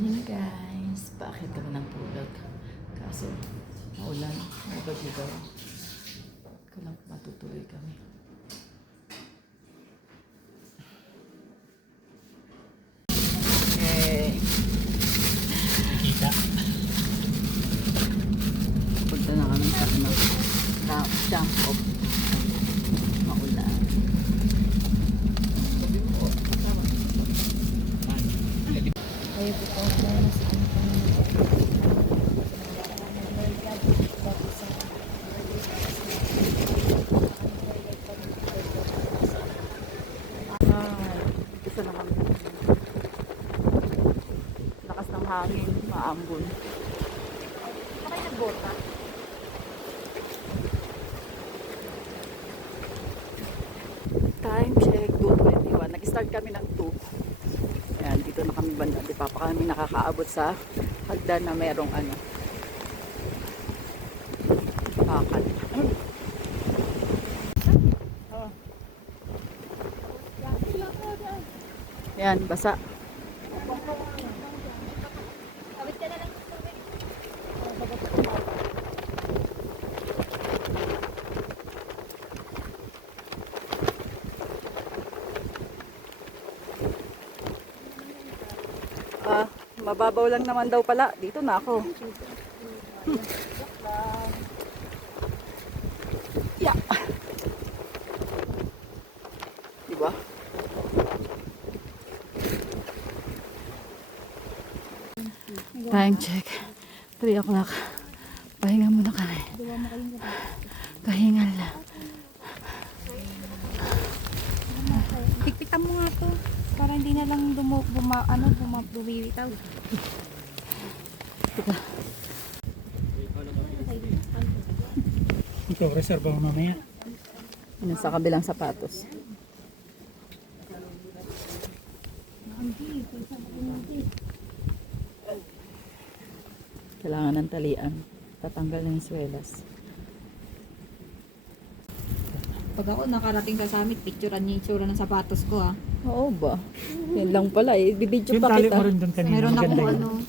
Morning guys! Paakit kami ng pulag. Kaso, maulan. Mabagyo daw. Kailang matutuloy kami. Okay. Kita. Punta na kami sa ano. Jump off. Maulan. Ayaw po po na nasa ano pa isa na kami. Lakas ng hangin, maambon. Bakit nagbota? Time check, 2:21. Nag-start kami ng 2. Ayan, dito na kami banda. Di pa kami nakakaabot sa hagdan na merong ano. Bakal. Ayan, basa. Mababaw lang naman daw pala. Dito na ako. Yeah. Diba? Time check. 3 o'clock. Pahinga muna kami. Kahingal na. Pikpitan mo nga to. Para hindi na lang bumiwitaw. Ito, reserva mo mamaya. Ano sa kabilang sapatos. Kailangan ng talian. Tatanggal ng swelas. Pag ako nakarating ka sa amin, picturean niya yung tsura ng sapatos ko ah. Oo ba? Yan lang pala eh. Bibidyo Yung pa tali kita. mo rin doon kanina. Meron Maganda akong yun.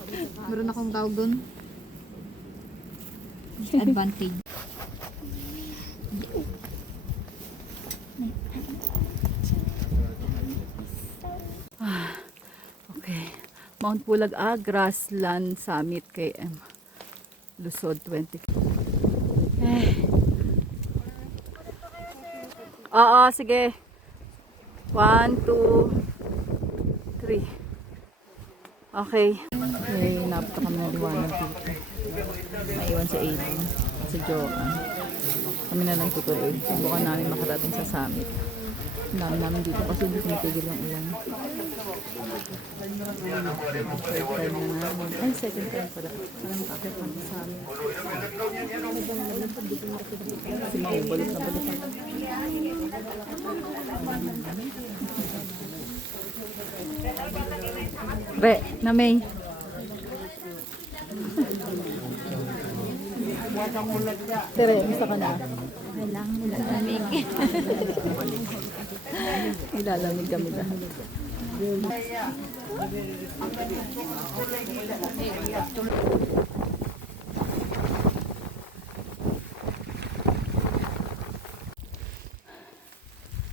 meron akong tawag doon. Advantage. Okay. Mount Pulag Grassland Summit KM. Lusod 20. Oo, sige. 1, 2, 3. Okay. Okay, napita kami na liwanag dito. Maiwan si Aiden, si Joanne. Kami na lang tutuloy. Subukan namin makarating sa summit. Dami namin dito kasi hindi tumitigil yung ulan. Third time na namin. Ay, second time pala. Sana makakit kami sa summit. Kasi maubalot na balot ako. Re, na May. Tere, gusto ka na? Kailangan nila lamig. Ilalamig kami lahat.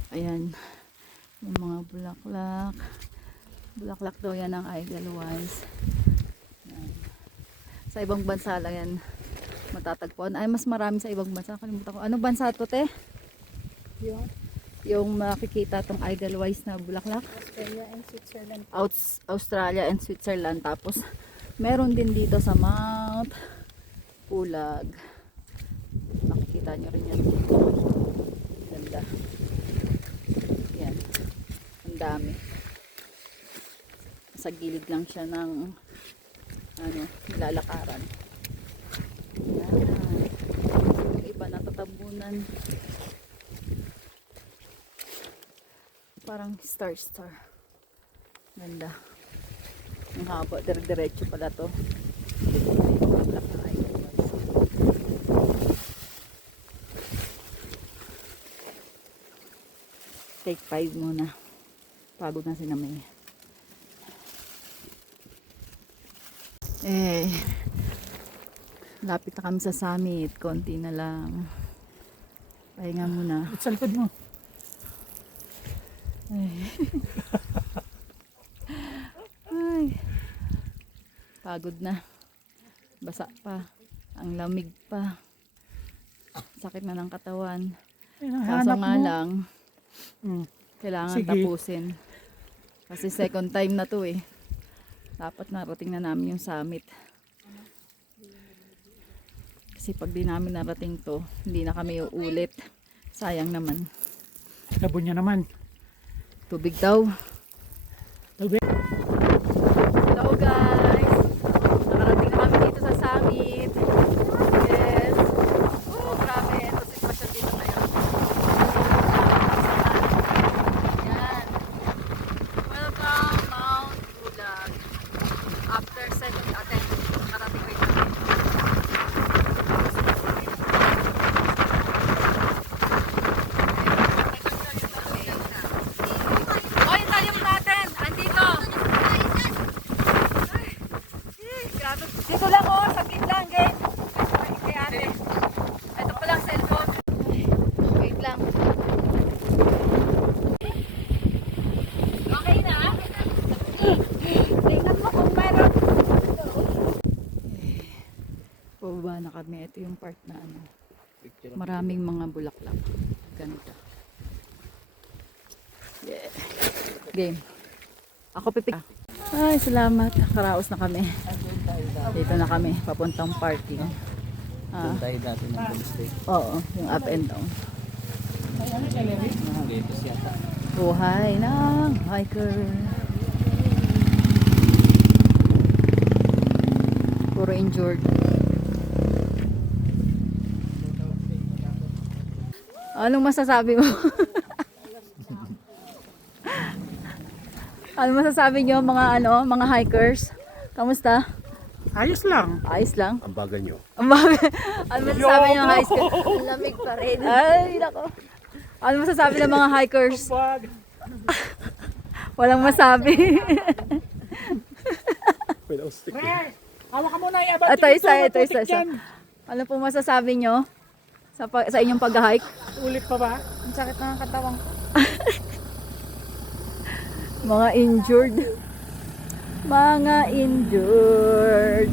Ayan. Yung mga bulaklak. Bulaklak daw yan ang Edelweiss. Ayan. Sa ibang bansa lang yan matatagpuan. Ay, mas marami sa ibang bansa. Kalimutan ko. Ano bansa to, te? Yung makikita tong Edelweiss na bulaklak. Australia and Switzerland. Australia and Switzerland. Tapos, meron din dito sa Mount Pulag. Makikita nyo rin yan dito. Ganda. Yan. Ang dami. Sa gilid lang siya ng nilalakaran. Yan. Yung iba natatabunan. Parang star. Ganda. Ang haba, diretso pala to. Take 5 muna. Pagod na si Namay. Eh, lapit na kami sa summit. Konti na lang. Pahinga muna. Ba't sa likod mo? Ay. Pagod na. Basa pa. Ang lamig pa. Sakit na ng katawan. Ay, ang Kaso hanap nga mo. lang, Hmm. kailangan Sige. tapusin. Kasi second time na to eh. Dapat narating na namin yung summit. Kasi pag di namin narating to, hindi na kami uulit. Sayang naman. Labo niya naman. Tubig daw. Tubig. Hello guys! Nakarating na kami dito sa summit. Yes! Oh, grabe. Ito sitwasyon dito ngayon. Yan. Welcome Mount Bulag. After second attempt, nakarating rin kami. Hoy, yung talim natin! Andito! Grabe. Dito lang oh, saglit lang, guys. Kay ate. Ito pa lang cellphone. Wait lang. Okay na? Tingnan mo kung meron. Pababa na kami. Ito yung part na ano. Maraming mga bulaklak. Ganda. Yeah. Game. Ako pipik. Ay, salamat. Karaos na kami. Dito na kami, papuntang parking. Ah, Tayo dati ng homestay. oo, yung up and down. Gatos yata. Buhay ng hiker. Puro injured. Anong masasabi mo? Ano masasabi niyo mga hikers? Kamusta? Ayos lang. Ayos lang. Ang bagal nyo. Ano masasabi niyo high school? Lamig pa rin. Ay, nako. Ano masasabi ng mga hikers? Wag. Walang masabi. Hawak ka muna i-abot. Ito isa. Ano po masasabi nyo sa inyong pag-hike? Ulit pa ba? Ang sakit na ng katawan ko. Mga injured. Mga injured.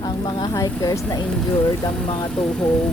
Ang mga hikers na injured, ang mga tuhog.